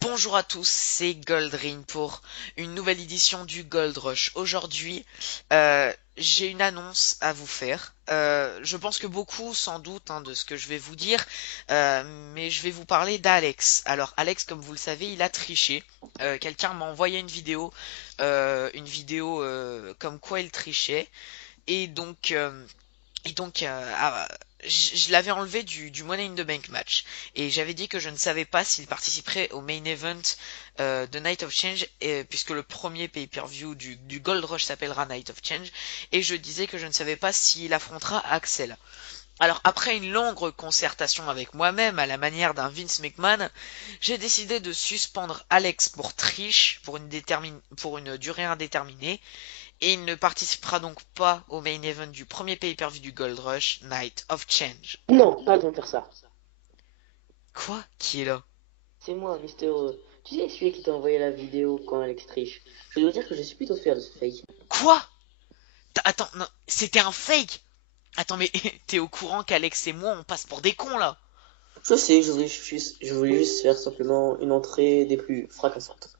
Bonjour à tous, c'est Goldrin pour une nouvelle édition du Gold Rush. Aujourd'hui, j'ai une annonce à vous faire. Je pense que beaucoup s'en doutent de ce que je vais vous dire, mais je vais vous parler d'Alex. Alors Alex, comme vous le savez, il a triché. Quelqu'un m'a envoyé une vidéo comme quoi il trichait, et donc je l'avais enlevé du Money in the Bank match et j'avais dit que je ne savais pas s'il participerait au main event de Night of Change, puisque le premier pay-per-view du Gold Rush s'appellera Night of Change, et je disais que je ne savais pas s'il affrontera Axel. Alors après une longue concertation avec moi-même à la manière d'un Vince McMahon, j'ai décidé de suspendre Alex pour triche pour une durée indéterminée, et il ne participera donc pas au main event du premier pay-per-view du Gold Rush, Night of Change. Non, pas le temps de faire ça. Quoi? Qui est là? C'est moi, Mister Tu sais, celui qui t'a envoyé la vidéo quand Alex triche. Je dois dire que je suis plutôt fier de ce fake. Quoi? Attends, non, c'était un fake? Attends, mais t'es au courant qu'Alex et moi on passe pour des cons là? Je sais, je voulais juste faire simplement une entrée des plus fracassantes.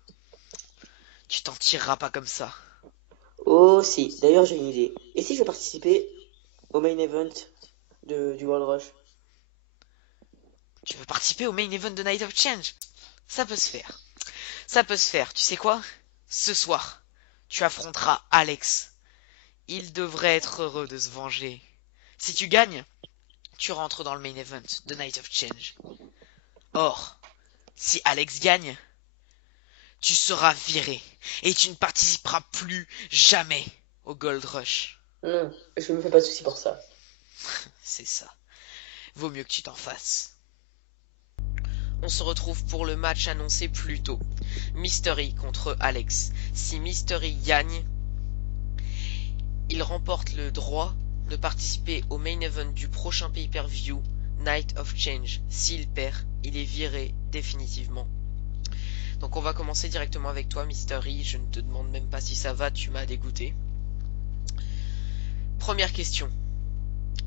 Tu t'en tireras pas comme ça. Oh si, d'ailleurs j'ai une idée. Et si je participais au main event du World Rush? Tu veux participer au main event de Night of Change? Ça peut se faire. Ça peut se faire. Tu sais quoi? Ce soir, tu affronteras Alex. Il devrait être heureux de se venger. Si tu gagnes, tu rentres dans le main event de Night of Change. Or, si Alex gagne, tu seras viré et tu ne participeras plus jamais au Gold Rush. Non, je me fais pas de soucis pour ça. C'est ça. Vaut mieux que tu t'en fasses. On se retrouve pour le match annoncé plus tôt. Mystery contre Alex. Si Mystery gagne, il remporte le droit de participer au main event du prochain pay-per-view Night of Change. S'il perd, il est viré définitivement. Donc on va commencer directement avec toi, Mystery. Je ne te demande même pas si ça va, tu m'as dégoûté. Première question.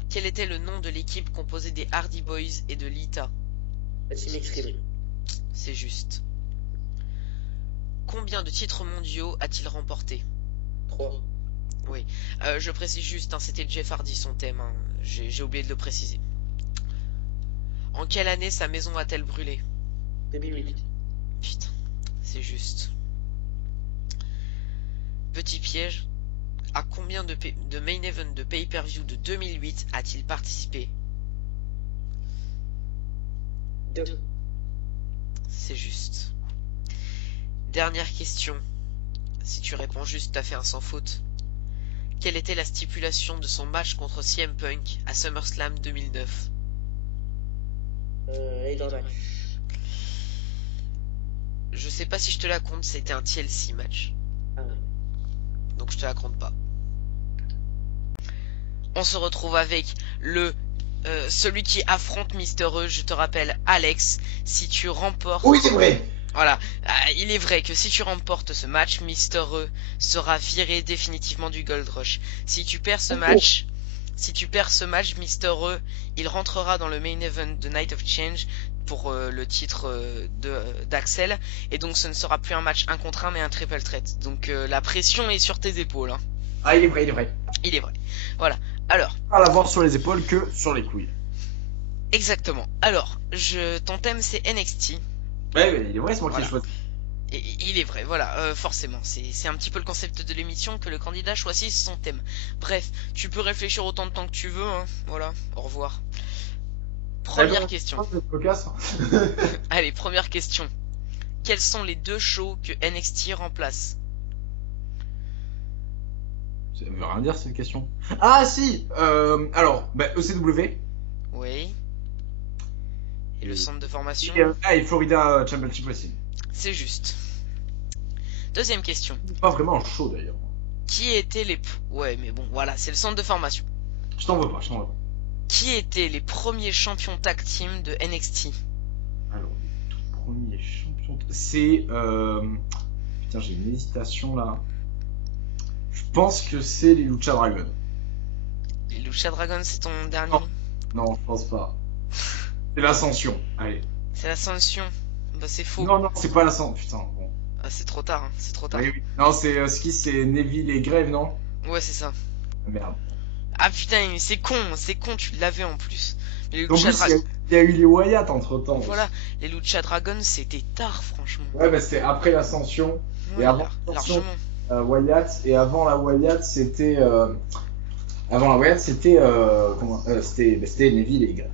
Quel était le nom de l'équipe composée des Hardy Boys et de Lita? La team Extreme. C'est juste. Combien de titres mondiaux a-t-il remporté? 3. Oui. Je précise juste, c'était Jeff Hardy son thème. J'ai oublié de le préciser. En quelle année sa maison a-t-elle brûlé? 2008. Putain, c'est juste. Petit piège. À combien de main event de pay-per-view de 2008 a-t-il participé? 2. C'est juste. Dernière question. Si tu réponds juste, t'as fait un sans faute. Quelle était la stipulation de son match contre CM Punk à SummerSlam 2009? Ladder match. Je sais pas si je te la compte, c'était un TLC match. Ah ouais. Donc je te la compte pas. On se retrouve avec celui qui affronte Mister E, je te rappelle, Alex. Si tu remportes... Oui, c'est vrai. Voilà, il est vrai que si tu remportes ce match, Mister E sera viré définitivement du Gold Rush. Si tu perds ce match, Mister E, il rentrera dans le main event de Night of Change pour le titre d'Axel, et donc ce ne sera plus un match 1 contre 1 mais un triple threat. Donc la pression est sur tes épaules. Ah, il est vrai, il est vrai. Il est vrai. Voilà. Alors, Pas l'avoir sur les épaules que sur les couilles. exactement. Alors, ton thème c'est NXT. Ouais, il est vrai, c'est moi qui l'ai Voilà. choisi. Et il est vrai, voilà, forcément. C'est un petit peu le concept de l'émission que le candidat choisisse son thème. Bref, tu peux réfléchir autant de temps que tu veux, Voilà, au revoir. Première question. Cocasse. Allez, première question. Quels sont les deux shows que NXT remplace? Ça veut rien dire cette question. Ah si. Alors, ECW. Oui. Et le centre de formation? Et Florida Championship Wrestling. C'est juste. Deuxième question. Pas vraiment un show d'ailleurs. Qui étaient les... Ouais, mais bon, voilà, c'est le centre de formation. Je t'en veux pas, je t'en veux pas. Qui étaient les premiers champions tag team de NXT? Alors, les tout premiers champions. C'est. Putain, j'ai une hésitation là. Je pense que c'est les Lucha Dragon. Les Lucha Dragon, c'est ton dernier? Non, non, je pense pas. C'est l'Ascension. Allez. C'est l'Ascension. Bah c'est faux. Non, non, c'est pas l'ascension. Putain, bon. Ah, c'est trop tard, hein. C'est trop tard. Oui, oui. Non, c'est c'est Neville et Grave, non? Ouais, c'est ça. Ah, merde. Ah putain, c'est con, tu l'avais en plus. Mais les En Lucha plus, il y a eu les Wyatt entre temps. Voilà, les Lucha Dragons, c'était tard, franchement. Ouais, bah c'était après l'ascension. Ouais, Et avant l'ascension, largement. Wyatt. Et avant la Wyatt, c'était. Avant la Wyatt, c'était. C'était Neville et Grave.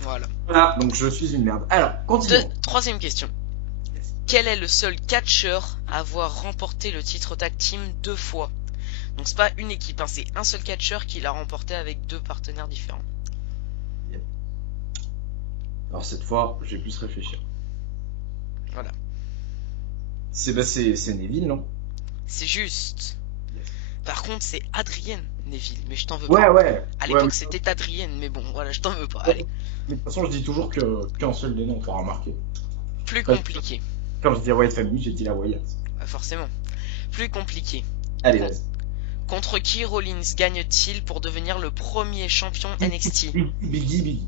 Voilà. Voilà, donc je suis une merde. Alors, continuons. Troisième question. Quel est le seul catcheur à avoir remporté le titre tag team 2 fois? Donc c'est pas une équipe, hein, c'est un seul catcheur qui l'a remporté avec 2 partenaires différents. Alors cette fois, j'ai plus réfléchir. Voilà. C'est Neville, non? C'est juste. Par contre, c'est Adrienne Neville, mais je t'en veux Ouais, pas. ouais. À l'époque, Ouais, c'était Adrienne, mais bon, voilà, je t'en veux pas. Allez, mais de toute façon, je dis toujours qu'un seul des noms, t'auras remarqué. plus compliqué. Quand je dis Wyatt Family, j'ai dit la Wyatt. Forcément. Plus compliqué. Allez, vas-y. Contre qui Rollins gagne-t-il pour devenir le premier champion NXT? Biggie.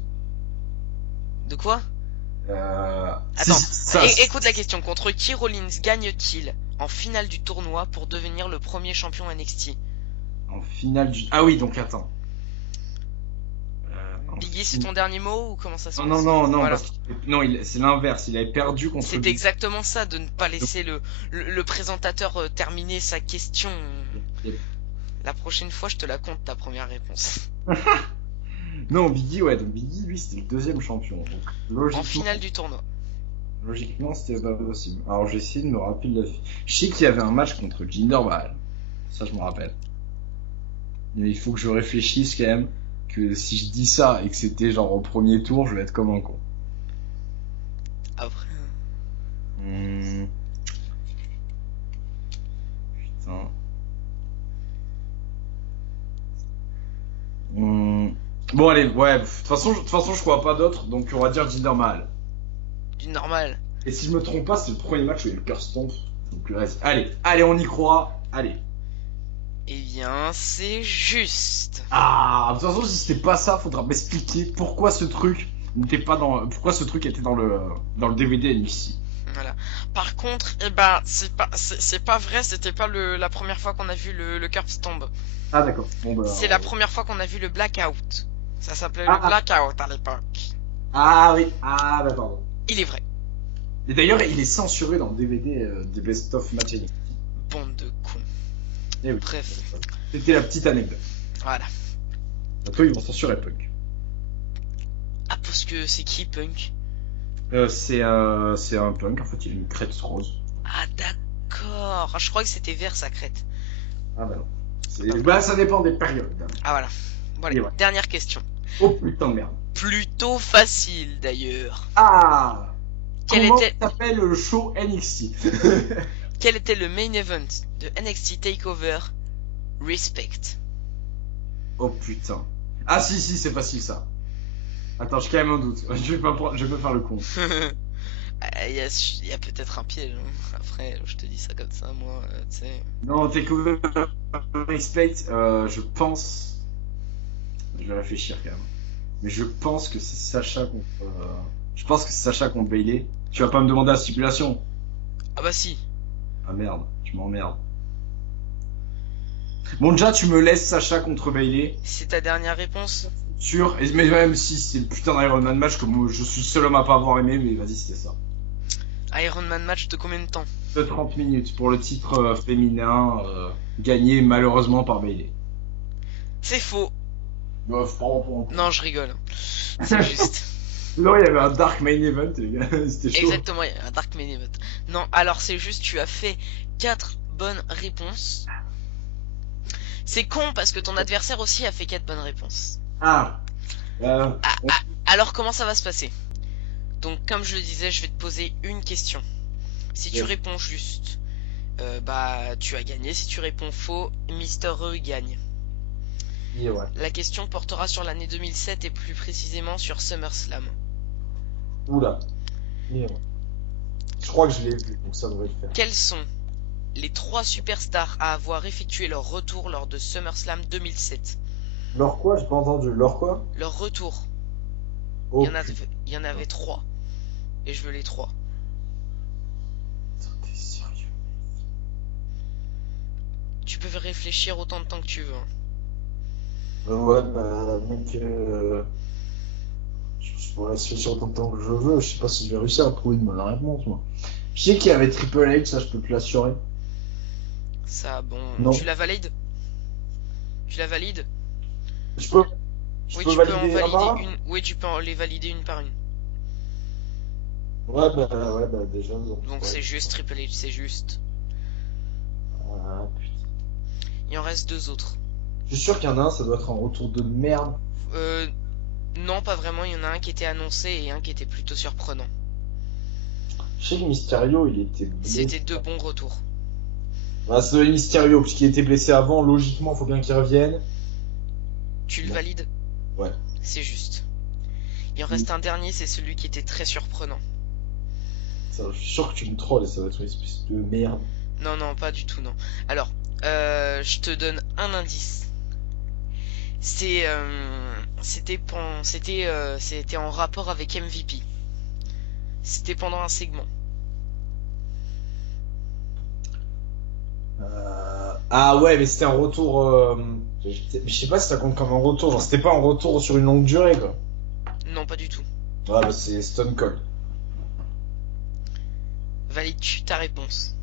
De quoi? Si, Attends, écoute la question. Contre qui Rollins gagne-t-il en finale du tournoi pour devenir le premier champion NXT? En finale du... Ah oui, donc attends. Biggie, c'est ton dernier mot ou comment ça se passe? Non, Voilà. non, c'est l'inverse. Il avait perdu contre... C'est exactement ça, de ne pas laisser le présentateur terminer sa question. Yep. La prochaine fois, je te la compte, ta première réponse. Non, Biggie, ouais. Donc Biggie, lui, c'était le deuxième champion. Donc, logiquement, En finale du tournoi. logiquement, c'était pas possible. Alors, j'ai essayé de me rappeler de la... Je sais qu'il y avait un match contre Jinder Mahal. Ça, je me rappelle. Mais il faut que je réfléchisse quand même. Que si je dis ça et que c'était genre au premier tour, je vais être comme un con. Après. Putain. Bon, allez, ouais. De toute façon, je crois pas d'autres. Donc, on va dire Jinder Mahal. Du normal. Et si je me trompe pas, c'est le premier match où il y a eu le Curse Stomp. Donc, vas-y. Allez, on y croit. Allez. Eh bien, c'est juste. Ah, de toute façon, si c'était pas ça, faudra m'expliquer pourquoi ce truc n'était pas dans, pourquoi ce truc était dans le DVD NXT. Voilà. Par contre, eh ben, c'est pas vrai, c'était pas la première fois qu'on a vu le Curse Tomb. Ah, d'accord. Bon, bah, C'est la première fois qu'on a vu le Blackout. Ça s'appelait Ah. le Blackout à l'époque. Ah, oui. Ah, bah, pardon. Il est vrai. Et d'ailleurs, il est censuré dans le DVD des Best of Match NXT. Bande de cons. Eh oui. Bref. C'était la petite anecdote. Voilà. Bientôt, ils vont censurer Punk. Ah, parce que c'est qui, Punk? C'est un Punk, en fait, il a une crête rose. Ah, d'accord. Ah, je crois que c'était vert sa crête. Ah, bah non. Bah, ça dépend des périodes. Ah, voilà. Voilà. Et ouais. Dernière question. Oh putain de merde. Plutôt facile, d'ailleurs. Ah! Quel Comment était... s'appelle le show NXT? Quel était le main event de NXT TakeOver Respect? Oh putain. Ah si, c'est facile ça. Attends, j'ai quand même un doute. Je vais pas faire le con. Il y a peut-être un piège. Hein. Après, je te dis ça comme ça, moi, tu sais. Non, Takeover Respect, je pense... Je vais réfléchir quand même. Mais je pense que c'est Sacha contre... Je pense que c'est Sacha contre Bayley. Tu vas pas me demander la stipulation? Ah bah si. Ah merde, tu m'emmerdes. Bon déjà, tu me laisses Sacha contre Bayley. C'est ta dernière réponse? Sûr, mais même si c'est le putain d'Iron Man match que moi, je suis seul homme à pas avoir aimé, mais vas-y, c'était ça. Iron Man match de combien de temps? De 30 minutes pour le titre féminin, gagné malheureusement par Bayley. C'est faux. Bof, pardon. Non, je rigole. C'est juste. Non, il y avait un Dark Main Event, les gars, c'était chaud. Exactement, il y a un Dark Main Event. Non, alors c'est juste, tu as fait 4 bonnes réponses. C'est con parce que ton adversaire aussi a fait 4 bonnes réponses. Ah. Alors comment ça va se passer? Donc comme je le disais, je vais te poser une question. Si tu Yes. réponds juste, bah tu as gagné. Si tu réponds faux, Mister E gagne. Yeah, ouais. La question portera sur l'année 2007 et plus précisément sur SummerSlam. Oula. Yeah, ouais. Je crois que je l'ai vu, donc ça devrait le faire. Quels sont les 3 superstars à avoir effectué leur retour lors de SummerSlam 2007? Leur quoi? J'ai pas entendu. Leur quoi? Leur retour. Oh, Il y en avait 3. Et je veux les 3. Tu peux réfléchir autant de temps que tu veux. Ouais, bah, mec, je pourrais réfléchir autant de temps que je veux. Je sais pas si je vais réussir à trouver une bonne réponse, moi. Je sais qu'il y avait Triple H, ça, je peux te l'assurer. Ça, bon, Non. tu la valides? Tu la valides? Je peux, je Oui, peux tu peux en valider un par un. valider une. Oui, tu peux en les valider une par une. Ouais, bah, déjà, Donc ouais. c'est juste Triple H, c'est juste. Ah, putain. Il en reste deux autres. Je suis sûr qu'il y en a un, ça doit être un retour de merde. Non, pas vraiment. Il y en a un qui était annoncé et un qui était plutôt surprenant. Je sais que Mysterio, il était blessé. C'était deux bons retours. Bah, c'est Mysterio, puisqu'il était blessé avant, logiquement, faut bien qu'il revienne. Tu le Non. valides? Ouais. C'est juste. Il en reste un dernier, c'est celui qui était très surprenant. Ça, je suis sûr que tu me trolles, ça va être une espèce de merde. Non, non, pas du tout, non. Alors, je te donne un indice. C'était en rapport avec MVP. C'était pendant un segment. Ah ouais, mais c'était un retour. Je sais pas si ça compte comme un retour. Genre, c'était pas un retour sur une longue durée, quoi. Non, pas du tout. Ouais, bah, c'est Stone Cold. Valides-tu ta réponse?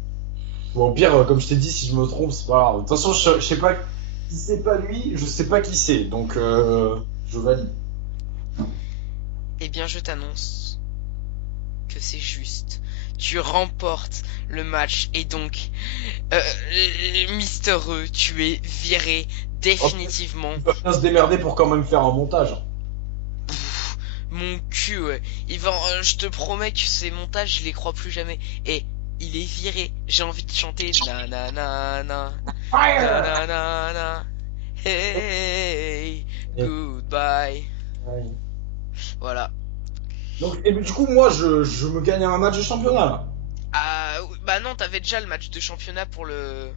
Bon, au pire, comme je t'ai dit, si je me trompe, c'est pas grave. De toute façon, je sais pas. Si c'est pas lui, je sais pas qui c'est. Donc, je valide. Eh bien, je t'annonce que c'est juste. Tu remportes le match et donc, Mister E, tu es viré définitivement. Il va bien se démerder pour quand même faire un montage. Mon cul, ouais. Je te promets que ces montages, je les crois plus jamais. Et il est viré. J'ai envie de chanter na na na na na na na. Hey, goodbye. Ouais. Voilà. Donc, et du coup, moi, je me gagne un match de championnat, là. Ah, bah non, t'avais déjà le match de championnat pour le.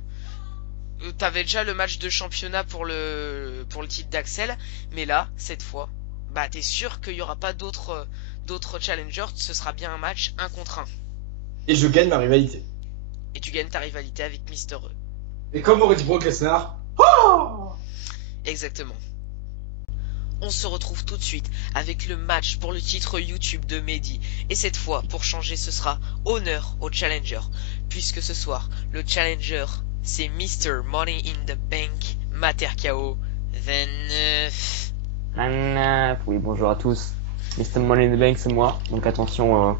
T'avais déjà le match de championnat pour le titre d'Axel, mais là, cette fois, bah t'es sûr qu'il y aura pas d'autres challengers, ce sera bien un match 1 contre 1. Et je gagne ma rivalité. Et tu gagnes ta rivalité avec Mister E. Et comme aurait dit Brock Lesnar. Oh Exactement. On se retrouve tout de suite avec le match pour le titre YouTube de Mehdi. Et cette fois, pour changer, ce sera honneur au challenger. Puisque ce soir, le challenger, c'est Mr. Money in the Bank, Mater KO 29. Oui, bonjour à tous. Mr. Money in the Bank, c'est moi. Donc attention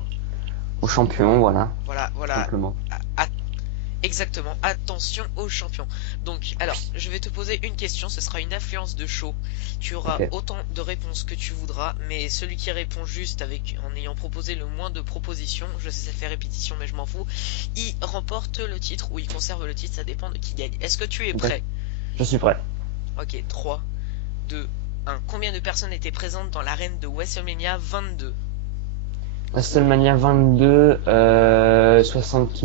aux champions, voilà. Voilà, Simplement. Exactement, attention aux champions. Donc, alors, je vais te poser une question, ce sera une influence de show. Tu auras autant de réponses que tu voudras, mais celui qui répond juste en ayant proposé le moins de propositions, je sais ça fait répétition mais je m'en fous, il remporte le titre ou il conserve le titre, ça dépend de qui gagne. Est-ce que tu es prêt? Je suis prêt. Ok, 3, 2, 1. Combien de personnes étaient présentes dans l'arène de WrestleMania 22? WrestleMania 22, 60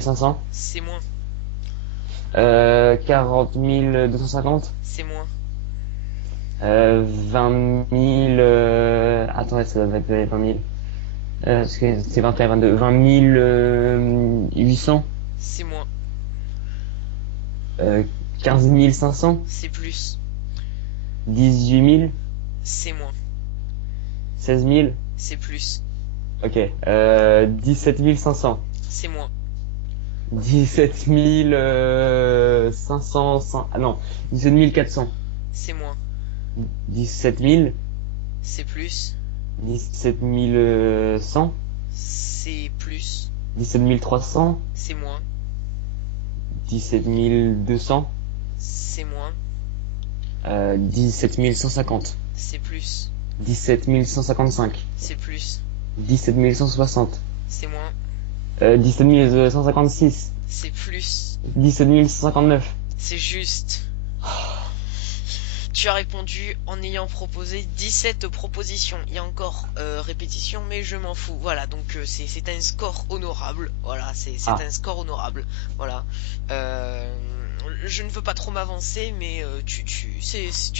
500. C'est moins. 40 250. C'est moins. 20 000... Attendez, ça doit être 20 000. Parce que c'est 21, 22. 20 800. C'est moins. 15 500. C'est plus. 18 000. C'est moins. 16 000. C'est plus. Ok. 17 500. C'est moins. 17 500... Ah non. 17 400. C'est moins. 17 000. C'est plus. 17 100. C'est plus. 17 300. C'est moins. 17 200. C'est moins. 17 150. C'est plus. 17 155. C'est plus. 17 160. C'est moins. 17 156. C'est plus. 17 159. C'est juste. Tu as répondu en ayant proposé 17 propositions. Il y a encore répétition, mais je m'en fous. Voilà, donc c'est un score honorable. Voilà, c'est un score honorable. Voilà. Je ne veux pas trop m'avancer, mais tu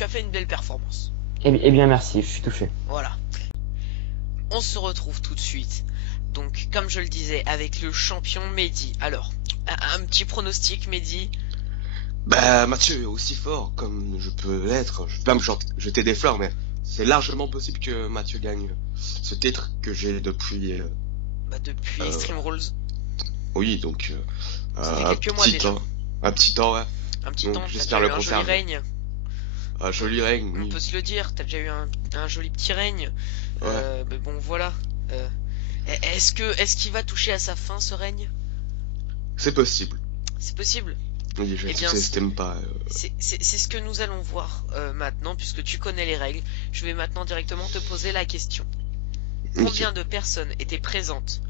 as fait une belle performance. Eh bien, merci, je suis touché. Voilà. On se retrouve tout de suite. Donc, comme je le disais, avec le champion Mehdi. Alors, Un petit pronostic, Mehdi? Bah, Mathieu est aussi fort comme je peux l'être. Je peux pas me jeter des fleurs, mais c'est largement possible que Mathieu gagne ce titre que j'ai depuis, Bah, depuis euh, Extreme Rules. oui, donc, Ça fait un quelques mois petit déjà. temps. Un petit temps, ouais. Un petit Donc, temps, t'as j'espère déjà eu le un joli conserver. règne. Un joli règne, On oui. peut se le dire, t'as déjà eu un joli petit règne. Ouais. Mais bon, voilà. Euh, est-ce qu'il va toucher à sa fin, ce règne? C'est possible. C'est possible. Oui, je Eh ne bien, sous-estime pas. C'est ce que nous allons voir maintenant, puisque tu connais les règles. Je vais maintenant directement te poser la question. Ok. Combien de personnes étaient présentes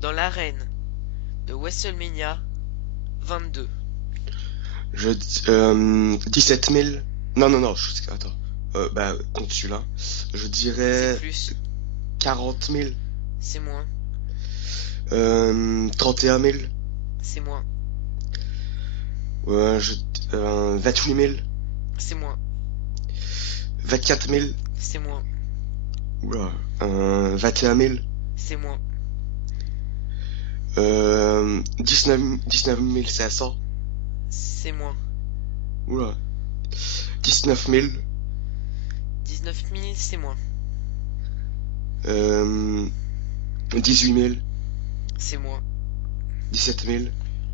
dans l'arène de WrestleMania 22? 17 000. Non, attends. Bah, compte celui-là. Je C'est dirais plus, 40 000. c'est moins, 31 000. c'est moins, 28 000. c'est moins, 24 000. c'est moins, Oula. 21 000. c'est moins, 19 500. c'est moins, Oula. 19 000. 19 000, c'est moins, 18 000. c'est moins, 17 000.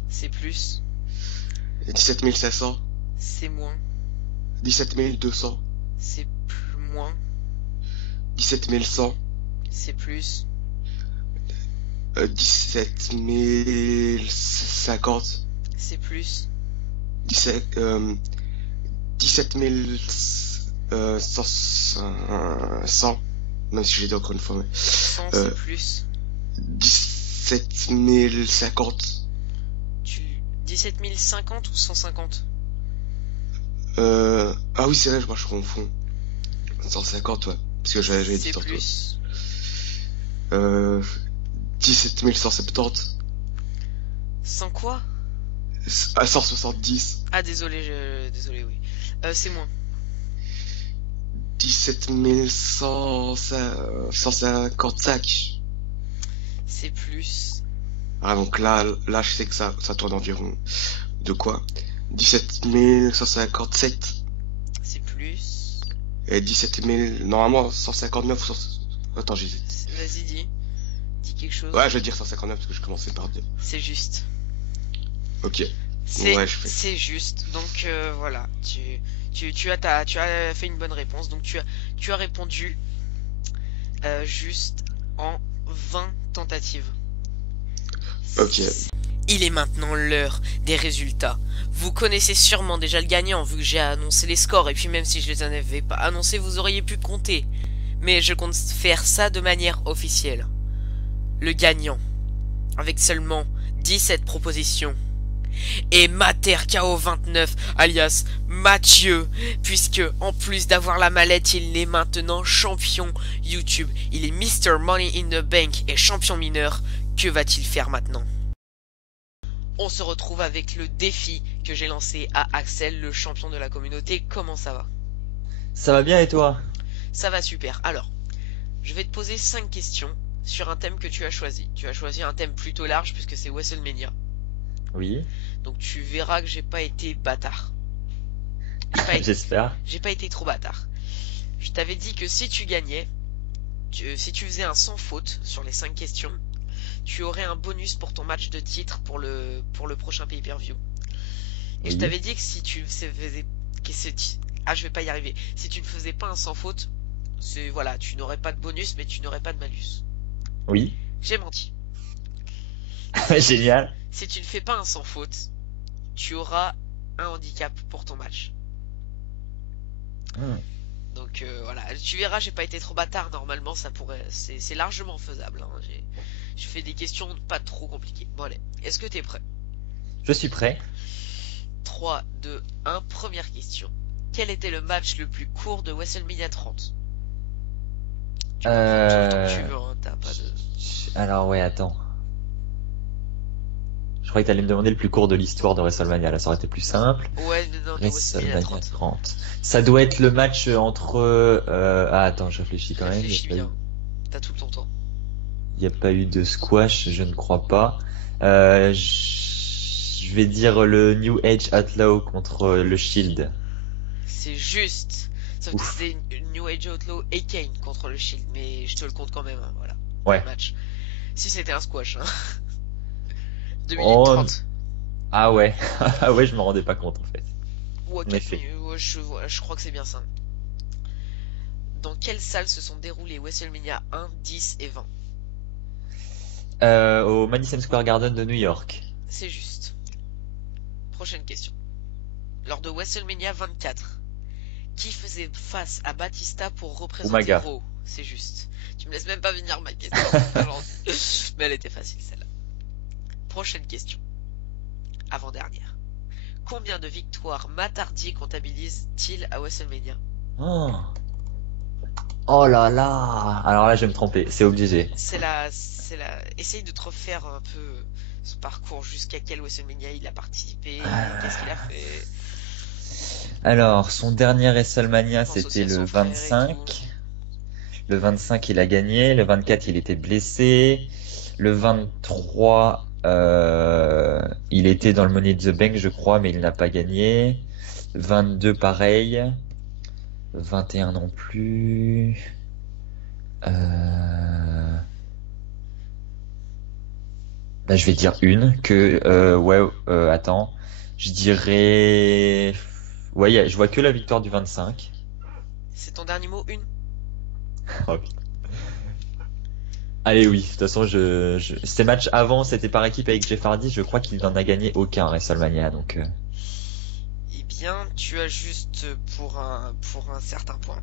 c'est plus, 17 500. c'est moins, 17 200. c'est plus moins, 17 100. c'est plus, 17 050. c'est plus, 17 100. Même si j'ai dit encore une fois, mais 100, Euh, c'est plus. 17 050. 17 050 ou 150? Ah oui, c'est vrai, je confonds. 150, ouais. Parce que j'avais dit C'est tantôt. plus. 17 170. 100 quoi? 170. Ah, désolé, désolé, oui. C'est moins. 17 155. C'est plus. Ah, donc là, je sais que ça tourne environ de quoi? 17 157. C'est plus. Et 17 000, normalement 159 ou 100... Attends, j'hésite. Vas-y, dis. Dis quelque chose. Ouais, je vais dire 159 parce que je commençais par 2. C'est juste. Ok. C'est Ouais, je fais. c'est juste. Donc voilà. Tu as fait une bonne réponse. Donc tu as répondu juste en 20 tentatives. Ok. Il est maintenant l'heure des résultats. Vous connaissez sûrement déjà le gagnant vu que j'ai annoncé les scores et puis même si je les avais pas annoncés, vous auriez pu compter. Mais je compte faire ça de manière officielle. Le gagnant, avec seulement 17 propositions, est MaterKO29 alias Mathieu, puisque en plus d'avoir la mallette, il est maintenant champion YouTube. Il est Mr. Money in the Bank et champion mineur. Que va-t-il faire maintenant? On se retrouve avec le défi que j'ai lancé à Axel, le champion de la communauté. Comment ça va? Ça va bien et toi? Ça va super. Alors, je vais te poser 5 questions sur un thème que tu as choisi. Tu as choisi un thème plutôt large puisque c'est WrestleMania. Oui, Donc tu verras que j'ai pas été bâtard. j'espère. J'ai pas été trop bâtard. Je t'avais dit que si tu gagnais, si tu faisais un sans faute sur les 5 questions, tu aurais un bonus pour ton match de titre pour le prochain pay-per-view. Et je Oui. t'avais dit que si tu faisais... je vais pas y arriver. Si tu ne faisais pas un sans faute, voilà, tu n'aurais pas de bonus, mais tu n'aurais pas de malus. Oui, J'ai menti. génial. Si tu ne fais pas un sans faute, tu auras un handicap pour ton match. Hmm. Donc voilà, tu verras, j'ai pas été trop bâtard. Normalement, c'est largement faisable. Hein. Je fais des questions pas trop compliquées. Bon allez, est-ce que t'es prêt? Je suis prêt. 3, 2, 1, première question. Quel était le match le plus court de WrestleMania 30? Tu peux prendre tout le temps que tu veux, hein, t'as pas de... Alors ouais, attends. Je croyais que t'allais me demander le plus court de l'histoire de WrestleMania. Là, ça aurait été plus simple. Ouais, mais non, de WrestleMania WrestleMania 30. 30. Ça doit être le match entre... Ah, attends, je réfléchis quand même. Réfléchis bien. T'as tout le temps. Il n'y a pas eu de squash, je ne crois pas. Je vais dire le New Age Outlaw contre le Shield. C'est juste. Sauf que Ouf. c'était New Age Outlaw et Kane contre le Shield, mais je te le compte quand même, hein, voilà. Ouais. Le match. Si c'était un squash, hein. 2 minutes Oh, 30. Ah ouais, ah ouais, je me rendais pas compte en fait. Ouais, En 4 effet. minutes, ouais, je crois que c'est bien ça. Dans quelle salle se sont déroulés WrestleMania 1, 10 et 20? Au Madison Square Garden de New York. C'est juste. Prochaine question. Lors de WrestleMania 24, qui faisait face à Batista pour représenter Umaga. Raw? C'est juste. Tu me laisses même pas venir ma question. Mais elle était facile celle-là. Prochaine question. Avant-dernière. Combien de victoires Matt Hardy comptabilise-t-il à WrestleMania? Oh. Oh là là. Alors là, je vais me tromper, c'est obligé. Essaye de te refaire un peu son parcours jusqu'à quel WrestleMania il a participé, qu'est-ce qu'il a fait. Alors, son dernier WrestleMania, Pense aussi c'était à son le frère et 25. Le 25, il a gagné. Le 24, il était blessé. Le 23, il était dans le Money in the Bank, je crois, mais il n'a pas gagné. 22, pareil. 21 non plus. Là, je vais dire une attends. Je dirais, ouais, je vois que la victoire du 25. C'est ton dernier mot, une? Oh, putain. Allez, oui, de toute façon, ces matchs avant, c'était par équipe avec Jeff Hardy, je crois qu'il n'en a gagné aucun à WrestleMania, donc, Eh bien, tu as juste pour un certain point.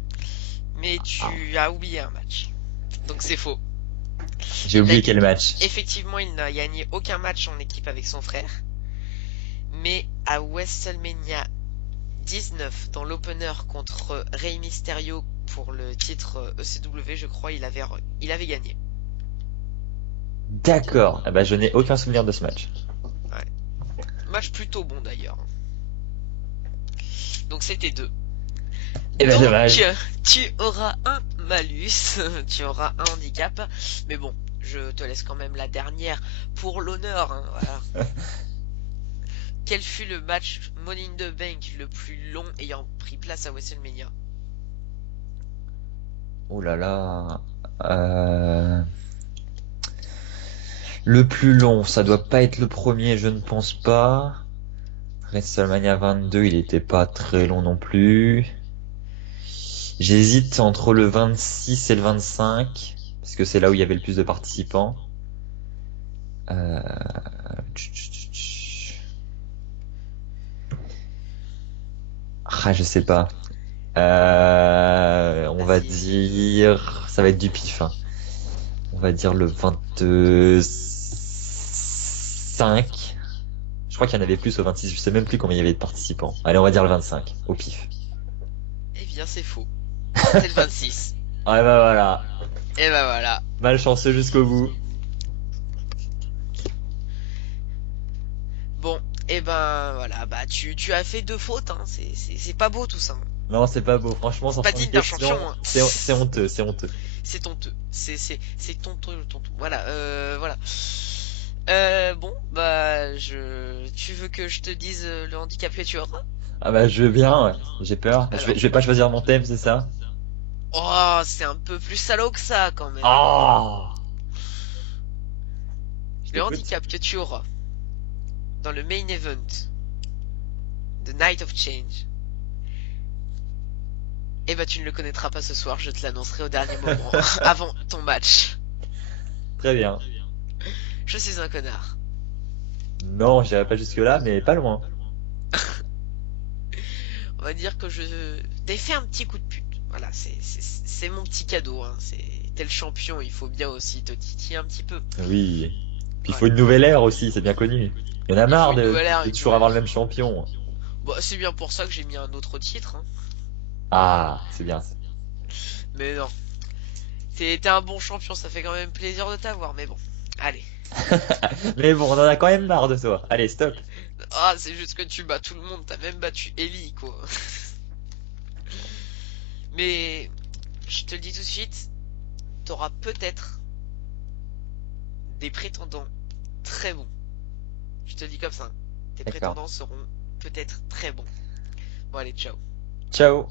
Mais tu as oublié un match. Donc c'est faux. j'ai oublié quel match. Effectivement, il n'a gagné aucun match en équipe avec son frère. Mais à WrestleMania 19, dans l'opener contre Rey Mysterio pour le titre ECW, je crois, il avait gagné. D'accord. Ah bah, je n'ai aucun souvenir de ce match. Match plutôt bon d'ailleurs. Donc c'était 2. Eh ben, Donc, dommage. tu auras un malus, tu auras un handicap, mais bon, je te laisse quand même la dernière pour l'honneur, hein, voilà. Quel fut le match Money in the Bank le plus long ayant pris place à WrestleMania? Oh là là. Le plus long, ça doit pas être le premier, je ne pense pas. WrestleMania 22, il était pas très long non plus. J'hésite entre le 26 et le 25, parce que c'est là où il y avait le plus de participants. Je sais pas. On va dire, ça va être du pif, hein. On va dire le 25. Je crois qu'il y en avait plus au 26, je sais même plus combien il y avait de participants. Allez, on va dire le 25, au pif. Eh bien c'est faux. C'est le 26. Ah bah voilà. Et bah voilà. Malchanceux jusqu'au bout. Bon, et ben voilà, bah tu as fait 2 fautes, hein. C'est pas beau tout ça, hein. Non, c'est pas beau. Franchement, sans Pas prendre digne une d'un question, champion, hein. c'est honteux, c'est honteux. C'est honteux. C'est honteux. Voilà, voilà. Bon, bah tu veux que je te dise le handicap que tu auras? Ah bah je veux bien, ouais. J'ai peur. Alors. Je vais pas choisir mon thème, c'est ça? Oh, c'est un peu plus salaud que ça quand même. Oh Le handicap que tu auras dans le main event The Night of Change, eh bah tu ne le connaîtras pas ce soir, je te l'annoncerai au dernier moment, avant ton match. Très bien. Je suis un connard. Non, j'irai pas jusque là, mais pas loin. On va dire que je t'ai fait un petit coup de pute. Voilà, c'est mon petit cadeau, hein. T'es le champion, il faut bien aussi te titiller un petit peu. Oui. Puis il Ouais. faut une nouvelle ère aussi, c'est bien connu. Il y en a marre faut une nouvelle ère, de une toujours nouvelle avoir le ère. même champion. Bon, c'est bien pour ça que j'ai mis un autre titre, hein. Ah, c'est bien ça. Mais non. T'es un bon champion, ça fait quand même plaisir de t'avoir, mais bon. Allez. Mais bon, on en a quand même marre de toi. Allez, stop. Ah, c'est juste que tu bats tout le monde, t'as même battu Ellie, quoi. Mais, je te le dis tout de suite, t'auras peut-être des prétendants très bons. Je te le dis comme ça. tes D'accord. prétendants seront peut-être très bons. Bon allez, ciao. Ciao.